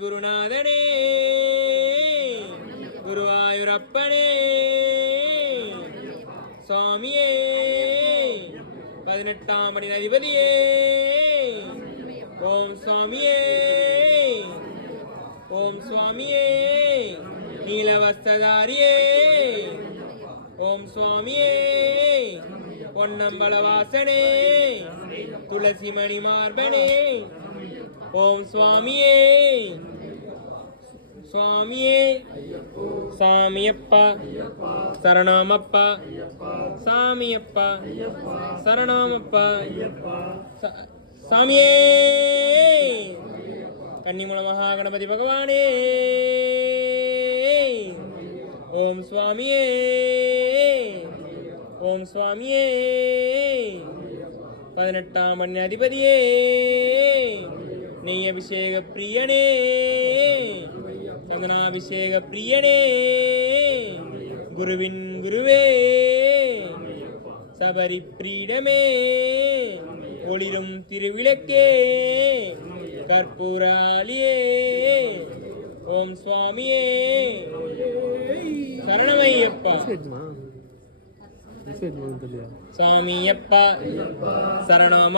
குருநாதனே குருவாயூரப்பனே சுவாமியே 18ஆம் படி அதிபதியே ஓம் சுவாமியே ஓம் சுவாமியே நீலவஸ்திரதாரியே ஓம் சுவாமியே பொன்னம்பல வாசனே துளசி மணி மார்பனே ஓம் சுவாமியே சுவாமியே சாமியப்பா சரணமப்பா சாமியப்பா சரணமப்பா சாமியே கன்னிமூல மகா கணபதி பகவானே ஓம் சுவாமியே ஓம் சுவாமியே 18ஆம் படி அதிபதியே நெய் அபிஷேக பிரியனே சந்தனாபிஷேக பிரியனே குருவின் குருவே சபரி பிரீடமே ஒளிரும் திருவிளக்கே கற்பூராலியே ஓம் சுவாமியே சரணமையப்பா சாமியப்பா சரணம்